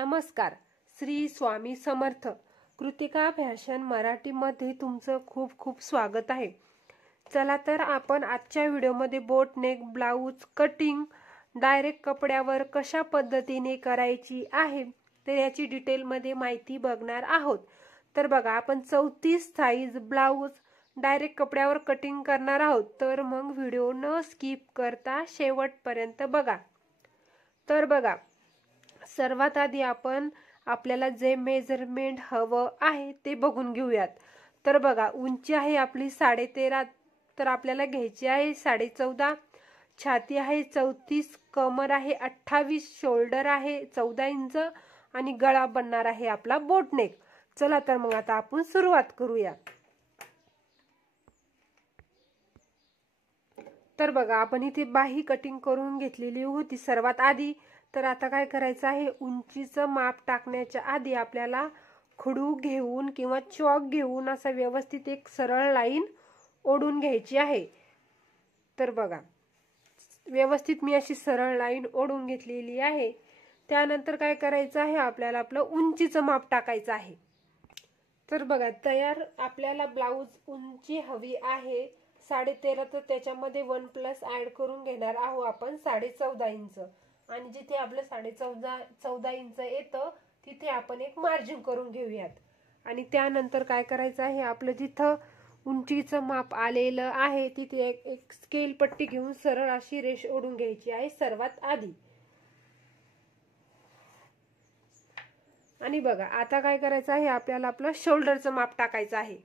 नमस्कार. श्री स्वामी समर्थ. कृतिका फॅशन मराठीमध्ये तुमचं खूप खूप स्वागत आहे. चला तर आपण आजच्या व्हिडिओमध्ये बोट नेक ब्लाउज कटिंग डायरेक्ट कपड्यावर कशा पद्धतीने करायची आहे तर याची डिटेलमध्ये माहिती बघणार आहोत. तर बघा, आपण 34 साइज ब्लाउज डायरेक्ट कपड्यावर कटिंग करणार आहोत. तर मग व्हिडिओ न स्किप करता शेवटपर्यंत बघा. तर बघा, सर्वात आधी आपण आपल्याला जे मेजरमेंट हवं आहे ते बघून घेऊयात. तर बघा, उंची आहे आपली 13.5, तर आपल्याला घ्यायची आहे 14.5. छाती आहे 34, कमर आहे 28, शोल्डर आहे 14 इंच आणि गळा बनणार आहे आपला बोटनेक. चला तर मग आता आपण सुरुवात करूया. तर बघा, आपण इथे बाही कटिंग करून घेतलेली होती सर्वात आधी. तर आता काय करायचं आहे, उंचीचं माप टाकण्याच्या आधी आपल्याला खडू घेऊन किंवा चॉक घेऊन असा व्यवस्थित एक सरळ लाईन ओढून घ्यायची आहे. तर बघा, व्यवस्थित मी अशी सरळ लाईन ओढून घेतलेली आहे. त्यानंतर काय करायचं आहे, आपल्याला आपलं उंचीचं माप टाकायचं आहे. तर बघा, तयार आपल्याला ब्लाउज उंची हवी आहे 13.5, तर त्याच्यामध्ये 1+ ऍड करून घेणार आहोत आपण 14.5 इंच. आणि जिथे आपलं 14.5 इंच येतं तिथे आपण एक मार्जिन करून घेऊयात. आणि त्यानंतर काय करायचं आहे, आपलं जिथं उंचीचं माप आलेलं आहे तिथे एक स्केल पट्टी घेऊन सरळ अशी रेष ओढून घ्यायची आहे सर्वात आधी. आणि बघा, आता काय करायचं आहे, आपल्याला आपलं शोल्डरचं माप टाकायचं आहे.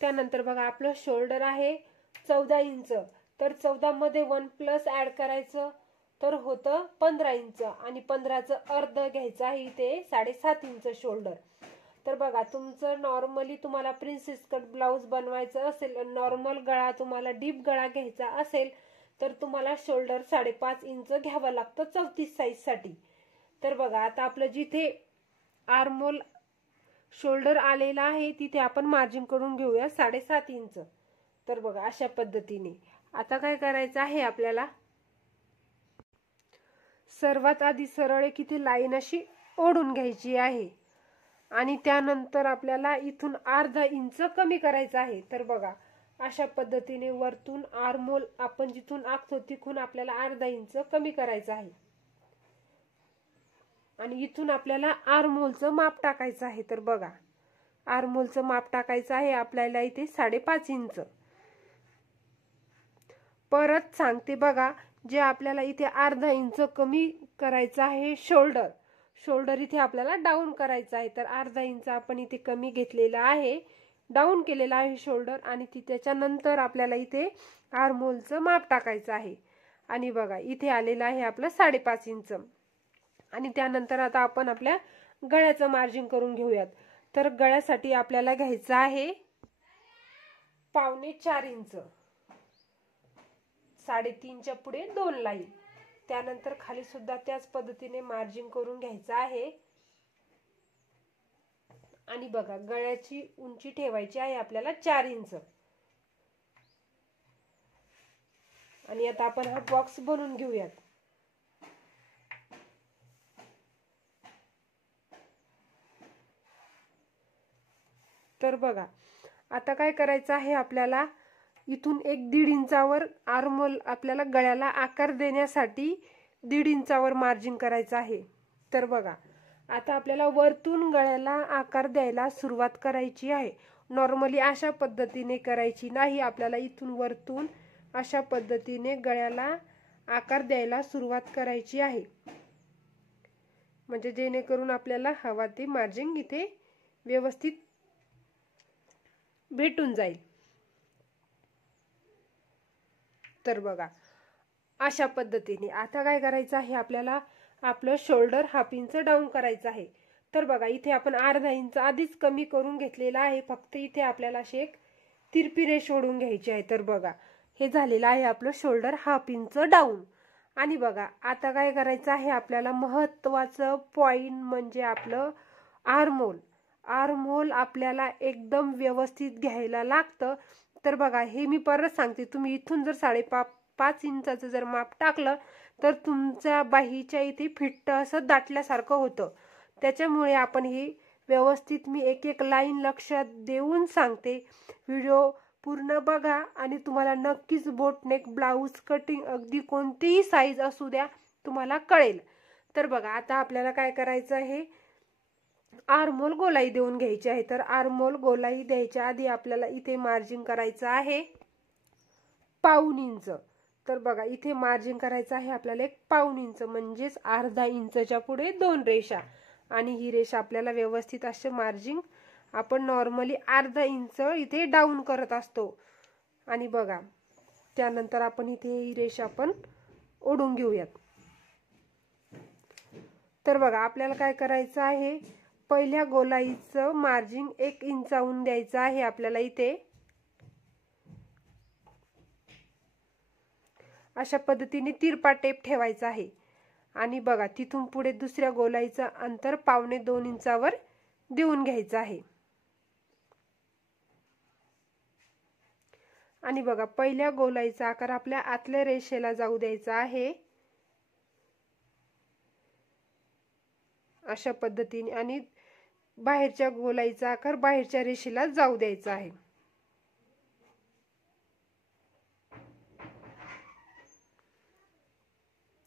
त्यानंतर बघा, आपलं शोल्डर आहे 14 इंच, तर 14 मध्ये 1+ ऍड करायचं तर होतं 15 इंच आणि 15चं अर्ध घ्यायचं आहे इथे 7.5 इंच शोल्डर. तर बघा, तुमचं नॉर्मली तुम्हाला प्रिन्सेस कट ब्लाउज बनवायचं असेल, नॉर्मल गळा तुम्हाला डीप गळा घ्यायचा असेल तर तुम्हाला शोल्डर 5.5 इंच घ्यावं लागतं 34 साइज साठी. तर बघा, आता आपलं जिथे आर्महोल शोल्डर आलेला आहे तिथे आपण मार्जिन करून घेऊया 7.5 इंच. तर बघा, अशा पद्धतीने आता काय करायचं आहे, आपल्याला सर्वात आधी सरळ एक इथे लाईन अशी ओढून घ्यायची आहे. आणि त्यानंतर आपल्याला इथून अर्धा इंच कमी करायचं आहे. तर बघा, अशा पद्धतीने वरतून आर्महोल आपण जिथून आखतो तिथून आपल्याला अर्धा इंच कमी करायचं आहे. आणि इथून आपल्याला आर्महोलचं माप टाकायचं आहे. तर बघा, आर्महोलचं माप टाकायचं आहे आपल्याला इथे 5.5 इंच. परत सांगते बघा, जे आपल्याला इथे अर्धा इंच कमी करायचं आहे शोल्डर इथे आपल्याला डाऊन करायचं आहे. तर अर्धा इंच आपण इथे कमी घेतलेला आहे, डाऊन केलेला आहे शोल्डर. आणि त्याच्यानंतर आपल्याला इथे आर्महोलचं माप टाकायचं आहे. आणि बघा, इथे आलेलं आहे आपलं 5.5 इंच. आणि त्यानंतर आता आपण आपल्या गळ्याचं मार्जिन करून घेऊयात. तर गळ्यासाठी आपल्याला घ्यायचं आहे 4.25 इंच. 3.5च्या पुढे 2 लाईन. त्यानंतर खाली सुद्धा त्याच पद्धतीने मार्जिन करून घ्यायचं आहे. आणि बघा, गळ्याची उंची ठेवायची आहे आपल्याला 4 इंच. आणि आता आपण हा बॉक्स बनवून घेऊयात. तर बघा, आता काय करायचं आहे, आपल्याला इथून 1.5 इंचावर आर्महोल आपल्याला गळ्याला आकार देण्यासाठी 1.5 इंचावर मार्जिन करायचं आहे. तर बघा, आता आपल्याला वरतून गळ्याला आकार द्यायला सुरुवात करायची आहे. नॉर्मली अशा पद्धतीने करायची नाही, आपल्याला इथून वरतून अशा पद्धतीने गळ्याला आकार द्यायला सुरुवात करायची आहे. म्हणजे जेणेकरून आपल्याला हवा ते मार्जिन इथे व्यवस्थित भेटून जाईल. तर बघा, अशा पद्धतीने आता काय करायचं आहे, आपल्याला आपलं शोल्डर 1/2 इंच डाऊन करायचं आहे. तर बघा, इथे आपण अर्धा इंच आधीच कमी करून घेतलेला आहे. फक्त इथे आपल्याला अशी एक तिरपी रेष ओढून घ्यायची आहे. तर बघा, हे झालेलं आहे आपलं शोल्डर 1/2 इंच डाऊन. आणि बघा, आता काय करायचं आहे, आपल्याला महत्वाचं पॉइंट म्हणजे आपलं आर्महोल आपल्याला एकदम व्यवस्थित घ्यायला लागतं. तर बघा, हे मी परत सांगते, तुम्ही इथून जर 5.5 इंचाचं जर माप टाकलं तर तुमच्या बाहीच्या इथे फिट्ट असं दाटल्यासारखं होतं. त्याच्यामुळे आपण ही व्यवस्थित मी एक एक लाईन लक्षात देऊन सांगते. व्हिडिओ पूर्ण बघा आणि तुम्हाला नक्कीच बोटनेक ब्लाऊज कटिंग अगदी कोणतीही साईज असू द्या तुम्हाला कळेल. तर बघा आता आपल्याला काय करायचं आहे, आर्महोल गोलाई देऊन घ्यायची आहे. तर आर्महोल गोलाई द्यायच्या आधी आपल्याला इथे मार्जिन करायचं आहे 1/2 इंच. तर बघा इथे मार्जिन करायचं आहे आपल्याला 1/2 इंच, म्हणजेच अर्धा इंचच्या पुढे 2 रेषा. आणि ही रेषा आपल्याला व्यवस्थित असे मार्जिन आपण नॉर्मली अर्धा इंच इथे डाऊन करत असतो. आणि बघा त्यानंतर आपण इथे ही रेषा आपण ओढून घेऊयात. तर बघा आपल्याला काय करायचं आहे, पहिल्या गोलाईचं मार्जिन 1 इंचाहून द्यायचं आहे आपल्याला इथे. अशा पद्धतीने तिरपा टेप ठेवायचा आहे. आणि बघा तिथून पुढे दुसऱ्या गोलाईचं अंतर 1.25 इंचावर देऊन घ्यायचं आहे. आणि बघा पहिल्या गोलाईचा आकार आपल्या आतल्या रेषेला जाऊ द्यायचा आहे अशा पद्धतीने, आणि बाहेरच्या गोलाईचा आकार बाहेरच्या रेषेला जाऊ द्यायचा आहे.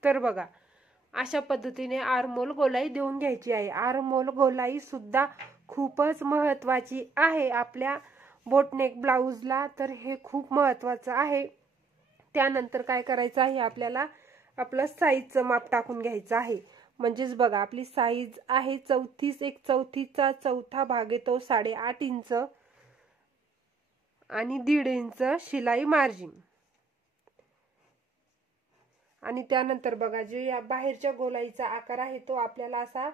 तर बघा अशा पद्धतीने आर्महोल गोलाई देऊन घ्यायची आहे. आर्महोल गोलाई सुद्धा खूपच महत्वाची आहे आपल्या बोटनेक ब्लाऊजला. तर हे खूप महत्वाचं आहे. त्यानंतर काय करायचं आहे, आपल्याला आपलं साईजचं माप टाकून घ्यायचं आहे. म्हणजेच बघा आपली साईज आहे 34, 1/4चा चौथा भाग येतो 8.5 इंच आणि 1.5 इंच शिलाई मार्जिन. आणि त्यानंतर बघा जे या बाहेरच्या गोलाईचा आकार आहे तो आपल्याला असा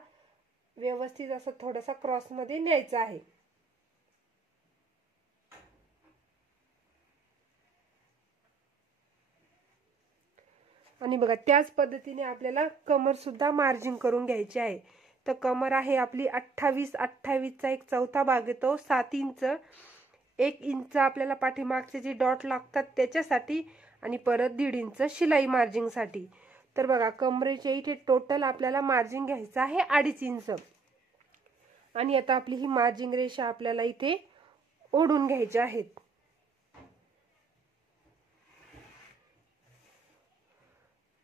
व्यवस्थित असा थोडासा क्रॉस मध्ये न्यायचा आहे. आणि बघा त्याच पद्धतीने आपल्याला कमर सुद्धा मार्जिन करून घ्यायची आहे. तर कमर आहे आपली 28, 28चा 1/4 भाग येतो 7 इंच. 1 इंच आपल्याला पाठीमागचे जे डॉट लागतात त्याच्यासाठी आणि परत 1.5 इंच शिलाई मार्जिन साठी. तर बघा कमरेच्या इथे टोटल आपल्याला मार्जिन घ्यायचं आहे 2.5 इंच. आणि आता आपली ही मार्जिन रेषा आपल्याला इथे ओढून घ्यायची आहेत.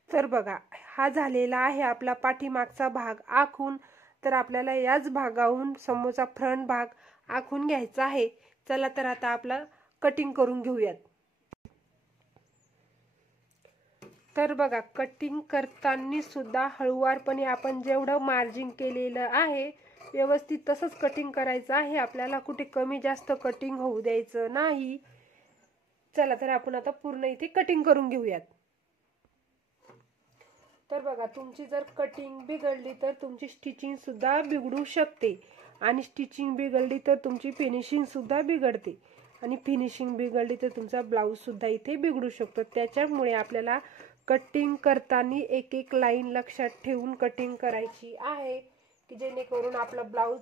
तर बघा हा झालेला आहे आपला पाठीमागचा भाग आखून. तर आपल्याला याच भागाहून समोरचा फ्रंट भाग आखून घ्यायचा आहे. चला तर आता आपला कटिंग करून घेऊयात. तर बघा कटिंग करताना सुद्धा हळूवारपणे आपण जेवढं मार्जिन केलेलं आहे व्यवस्थित तसंच कटिंग करायचं आहे. आपल्याला कुठे कमी जास्त कटिंग होऊ द्यायचं नाही. चला तर आपण आता पूर्ण इथे कटिंग करून घेऊयात. तर बघा तुमची जर कटिंग बिघडली तर तुमची स्टिचिंग सुद्धा बिघडू शकते, आणि स्टिचिंग बिघडली तर तुमची फिनिशिंग सुद्धा बिघडते, आणि फिनिशिंग बिघडली तर तुमचा ब्लाऊज सुद्धा इथे बिघडू शकतो. त्याच्यामुळे आपल्याला कटिंग करताना एक एक लाईन लक्षात ठेवून कटिंग करायची आहे की जेणेकरून आपला ब्लाऊज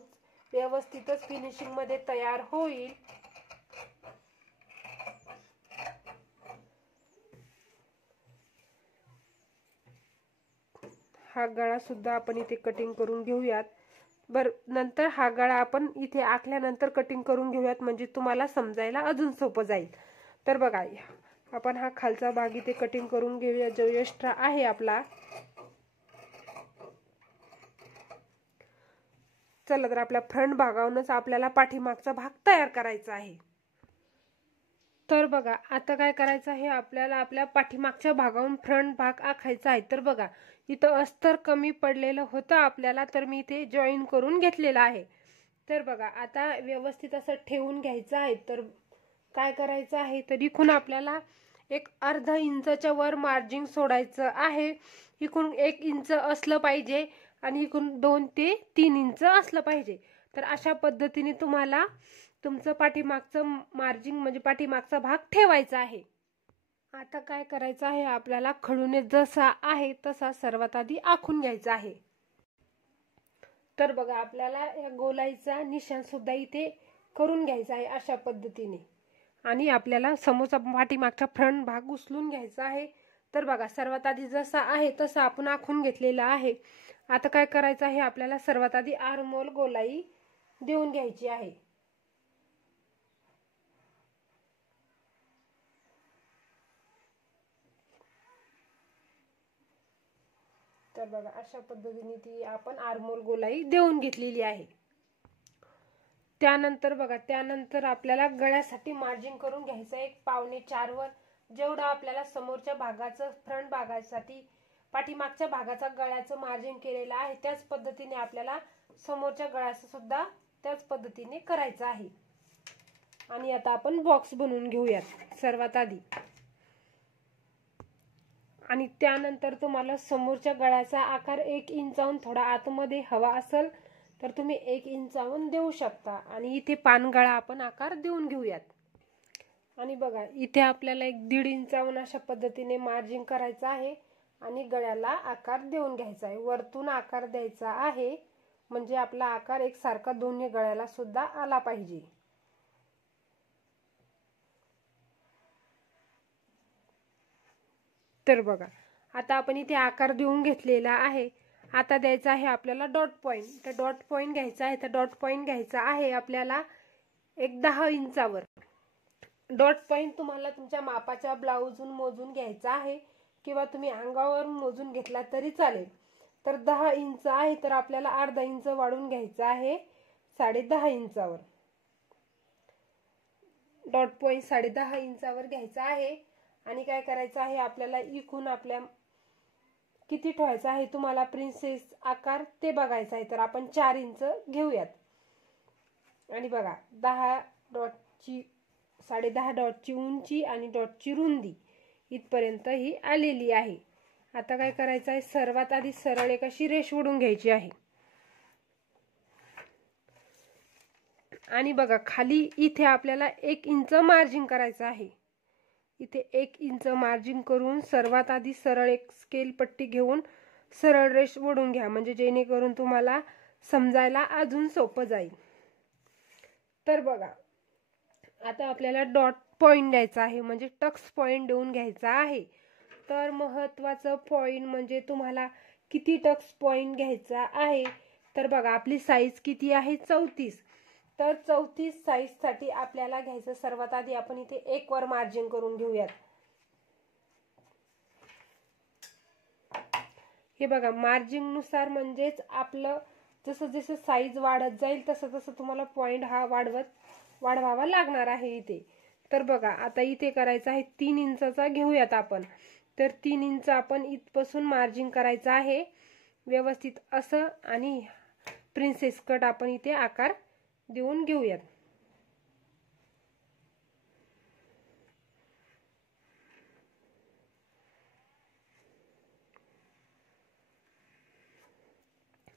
व्यवस्थितच फिनिशिंग मध्ये तयार होईल. हा गळा सुद्धा आपण इथे कटिंग करून घेऊयात. नंतर हा गळा आपण इथे आखल्यानंतर कटिंग करून घेऊयात, म्हणजे तुम्हाला समजायला अजून सोपं जाईल. तर बघा आपण हा खालचा भाग इथे कटिंग करून घेऊया जो एक्स्ट्रा आहे आपला. चला तर आपल्या फ्रंट भागावरूनच आपल्याला पाठीमागचा भाग तयार करायचा आहे. तर बघा आता काय करायचं आहे, आपल्याला आपल्या पाठीमागच्या भागावरून फ्रंट भाग आखायचा आहे. तर बघा इथं अस्तर कमी पडलेलं होतं आपल्याला, तर मी इथे जॉईन करून घेतलेलं आहे. तर बघा आता व्यवस्थित असं ठेवून घ्यायचं आहे. तर काय करायचं आहे, तर इथून आपल्याला एक अर्धा इंचाच्या वर मार्जिन सोडायचं आहे. इकडून 1 इंच असलं पाहिजे आणि इकडून 2 ते 3 इंच असलं पाहिजे. तर अशा पद्धतीने तुम्हाला तुमचं पाठीमागचं मार्जिन म्हणजे पाठीमागचा भाग ठेवायचा आहे. आता काय करायचं आहे, आपल्याला खडूने जसा आहे तसा सर्वात आधी आखून घ्यायचा आहे. तर बघा आपल्याला या गोलाईचा निशाण सुद्धा इथे करून घ्यायचा आहे अशा पद्धतीने. आणि आपल्याला समोरचा पाठीमागचा फ्रंट भाग उचलून घ्यायचा आहे. तर बघा सर्वात आधी जसा आहे तसा आपण आखून घेतलेला आहे. आता काय करायचं आहे आपल्याला, सर्वात आधी आर्महोल गोलाई देऊन घ्यायची आहे. तर बघा अशा पद्धतीने ती आपण आर्महोल गोलाई देऊन घेतलेली आहे. त्यानंतर बघा, त्यानंतर आपल्याला गळ्यासाठी मार्जिन करून घ्यायचं आहे 1.25 वर. जेवढा आपल्याला समोरच्या भागाचं फ्रंट भागासाठी पाठीमागच्या भागाचा गळ्याचं मार्जिन केलेलं आहे त्याच पद्धतीने आपल्याला समोरच्या गळ्याचं सुद्धा त्याच पद्धतीने करायचं आहे. आणि आता आपण बॉक्स बनवून घेऊयात सर्वात आधी. आणि त्यानंतर तुम्हाला समोरच्या गळ्याचा आकार 1 इंचाहून थोडा आतमध्ये हवा असेल तर तुम्ही 1 इंचाहून देऊ शकता. आणि इथे पानगळा आपण आकार देऊन घेऊयात. आणि बघा इथे आपल्याला 1.5 इंचाहून अशा पद्धतीने मार्जिन करायचं आहे आणि गळ्याला आकार देऊन घ्यायचा आहे. वरतून आकार द्यायचा आहे म्हणजे आपला आकार एकसारखा दोन्ही गळ्याला सुद्धा आला पाहिजे. तर बघा आता आपण इथे आकार देऊन घेतलेला आहे. आता द्यायचा आहे आपल्याला डॉट पॉइंट. तर डॉट पॉइंट घ्यायचा आहे. तर डॉट पॉइंट घ्यायचा आहे आपल्याला 10 इंचावर. डॉट पॉइंट तुम्हाला तुमच्या मापाच्या ब्लाऊजून मोजून घ्यायचा आहे किंवा तुम्ही अंगावर मोजून घेतला तरी चालेल. तर 10 इंच आहे तर आपल्याला अर्धा इंच वाढवून घ्यायचा आहे 10.5 इंचावर. डॉट पॉइंट 10.5 इंचावर घ्यायचा आहे. आणि काय करायचं आहे आपल्याला इकून आपल्या किती ठेवायचा आहे तुम्हाला प्रिन्सेस आकार ते बघायचा आहे. तर आपण 4 इंच घेऊयात. आणि बघा 10.5 डॉटची उंची आणि डॉटची रुंदी इथपर्यंत ही आलेली आहे. आता काय करायचं आहे, सर्वात आधी सरळ एक अशी रेष ओढून घ्यायची आहे. आणि बघा खाली इथे आपल्याला 1 इंच मार्जिन करायचं आहे. इथे 1 इंच मार्जिन करून सर्वात आधी सरळ एक स्केल पट्टी घेऊन सरळ रेष ओढून घ्या म्हणजे जेणेकरून तुम्हाला समजायला अजून सोपं जाईल. तर बघा आता आपल्याला डॉट पॉइंट द्यायचा आहे म्हणजे टक्स पॉइंट देऊन घ्यायचा आहे. तर महत्त्वाचं पॉइंट म्हणजे तुम्हाला किती टक्स पॉइंट घ्यायचा आहे. तर बघा आपली साईज किती आहे 34. तर 34 साईज साठी आपल्याला घ्यायचं सर्वात आधी आपण इथे 1 वर मार्जिन करून घेऊयात. हे बघा मार्जिन नुसार म्हणजेच आपलं जसं जसं साईज वाढत जाईल तसं तसं तुम्हाला पॉइंट हा वाढवावा लागणार आहे इथे. तर बघा आता इथे करायचं आहे 3 इंचाचा घेऊयात आपण. तर 3 इंच आपण इथपासून मार्जिन करायचं आहे व्यवस्थित असं. आणि प्रिन्सेस कट आपण इथे आकार देऊन घेऊयात.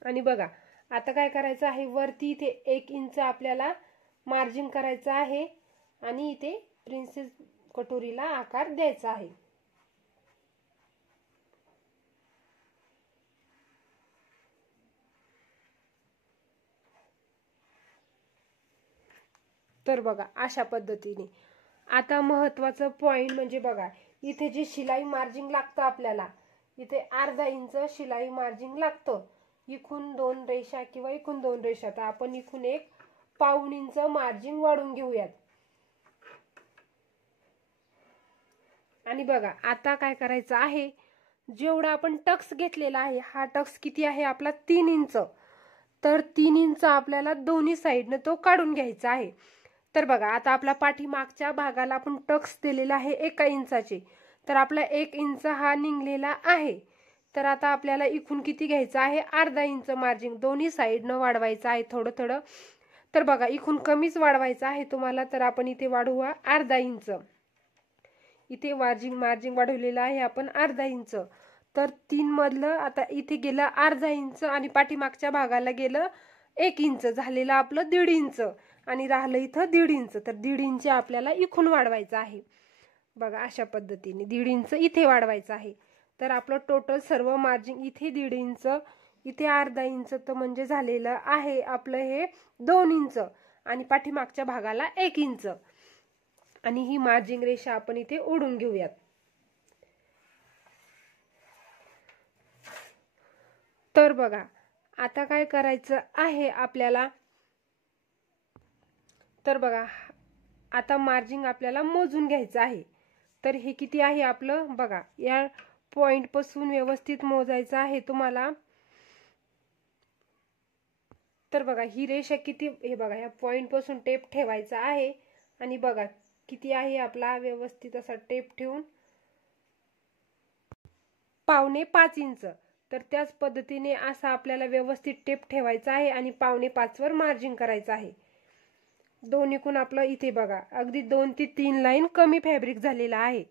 आणि बघा आता काय करायचं आहे, वरती इथे 1 इंच आपल्याला मार्जिन करायचं आहे आणि इथे प्रिन्सेस कटोरीला आकार द्यायचा आहे. तर बघा अशा पद्धतीने. आता महत्त्वाचं पॉइंट म्हणजे बघा इथे जे शिलाई मार्जिन लागतं आपल्याला इथे अर्धा इंच शिलाई मार्जिन लागतं. इकून 2 रेषा किंवा इकून 2 रेषा तर आपण इकून 1.25 इंच मार्जिन वाढवून घेऊयात. आणि बघा आता काय करायचं आहे, जेवढा आपण टक्स घेतलेला आहे हा टक्स किती आहे आपला 3 इंच. तर 3 इंच आपल्याला दोन्ही साईडने तो काढून घ्यायचा आहे. तर बघा आता आपला पाठीमागच्या भागाला आपण टक्स दिलेला आहे 1 इंचाचे. तर आपला 1 इंच हा निघलेला आहे. तर आता आपल्याला इकून किती घ्यायचं आहे अर्धा इंच मार्जिन दोन्ही साईडनं वाढवायचं आहे थोडं थोडं. तर बघा इकून कमीच वाढवायचं आहे तुम्हाला. तर आपण इथे वाढवूया अर्धा इंच. इथे मार्जिन वाढवलेलं आहे आपण अर्धा इंच. तर 3 मधलं आता इथे गेलं अर्धा इंच आणि पाठीमागच्या भागाला गेलं 1 इंच झालेलं आपलं 1.5 इंच आणि राहिलं इथं 1.5 इंच. तर 1.5 इंच आपल्याला इकून वाढवायचं आहे. बघा अशा पद्धतीने 1.5 इंच इथे वाढवायचं आहे. तर आपलं टोटल सर्व मार्जिन इथे 1.5 इंच इथे अर्धा इंच तर म्हणजे झालेलं आहे आपलं हे 2 इंच आणि पाठीमागच्या भागाला 1 इंच. आणि ही मार्जिन रेषा आपण इथे ओढून घेऊयात. तर बघा आता काय करायचं आहे आपल्याला, तर बघा आता मार्जिन आपल्याला मोजून घ्यायचं आहे। तर हे किती आहे आपलं बघा, या पॉइंट पासून व्यवस्थित मोजायचं आहे तुम्हाला। तर बघा ही रेषा किती, हे बघा या पॉइंट पासून टेप ठेवायचा आहे आणि बघा किती आहे आपला, व्यवस्थित असा टेप ठेवून 5.25 इंच। तर त्याच पद्धतीने असा आपल्याला व्यवस्थित टेप ठेवायचा आहे आणि 5.25 वर मार्जिन करायचं आहे। दोन्हीकून आपलं इथे बघा अगदी 2 ते 3 लाईन कमी फॅब्रिक झालेला आहे।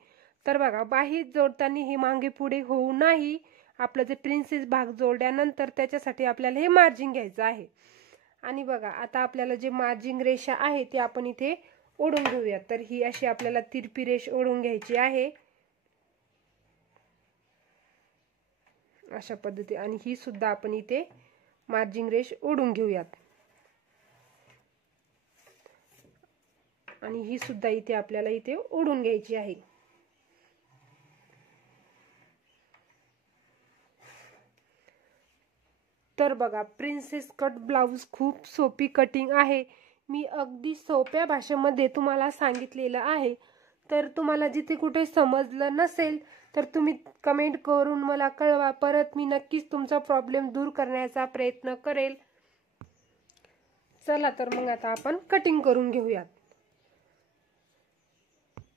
तर बघा बाही जोडताना हे मागे पुढे होऊ नाही, आपलं जे प्रिन्सेस भाग जोडल्यानंतर त्याच्यासाठी आपल्याला हे मार्जिन घ्यायचं आहे। आणि बघा आता आपल्याला जे मार्जिन रेषा आहे ती आपण इथे ओढून घेऊया। तर ही अशी आपल्याला तिरपी रेष ओढून घ्यायची आहे अशा पद्धती, आणि ही सुद्धा आपण इथे मार्जिन रेष ओढून घेऊयात आणि ही सुद्धा इथे आपल्याला इथे ओढून घ्यायची आहे। तर बघा प्रिन्सेस कट ब्लाउज खूप सोपी कटिंग आहे। मी अगदी सोप्या भाषेमध्ये तुम्हाला सांगितलेलं आहे। तर तुम्हाला जिथे कुठे समजलं नसेल तर तुम्ही कमेंट करून मला कळवा, परत मी नक्कीच तुमचा प्रॉब्लेम दूर करण्याचा प्रयत्न करेल। चला तर मग आता आपण कटिंग करून घेऊयात।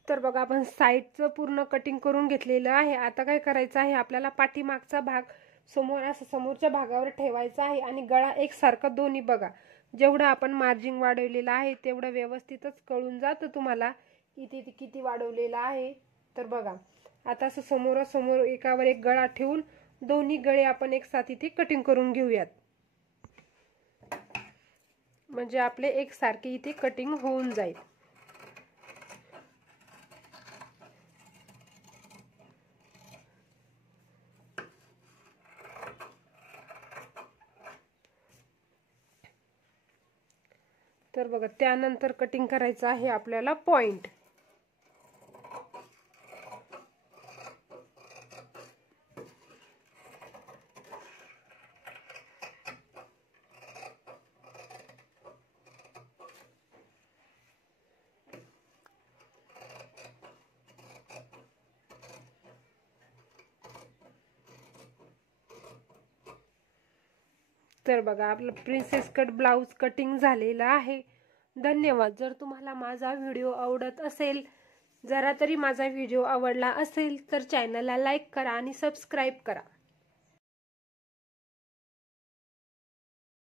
तर बघा आपण साइडचं पूर्ण कटिंग करून घेतलेलं आहे। आता काय करायचं आहे आपल्याला, पाठीमागचा भाग समोरच्या भागावर ठेवायचा आहे आणि गळा एकसारखा दोन्ही बघा, जेवढं आपण मार्जिन वाढवलेलं आहे तेवढं व्यवस्थितच कळून जातं तुम्हाला इथे किती वाढवलेलं आहे। तर बघा आता असं समोरासमोर एकावर एक गळा ठेवून दोन्ही गळे आपण एकसाथ इथे कटिंग करून घेऊयात, म्हणजे आपले एकसारखे इथे कटिंग होऊन जाईल। तर बघा त्यानंतर कटिंग करायचं आहे आपल्याला पॉइंट। तर बघा आपलं प्रिन्सेस कट ब्लाउज कटिंग झालेलं आहे। धन्यवाद। जर तुम्हाला माझा व्हिडिओ आवडत असेल, जरा तरी माझा व्हिडिओ आवडला असेल तर चॅनलला लाईक करा आणि सबस्क्राईब करा।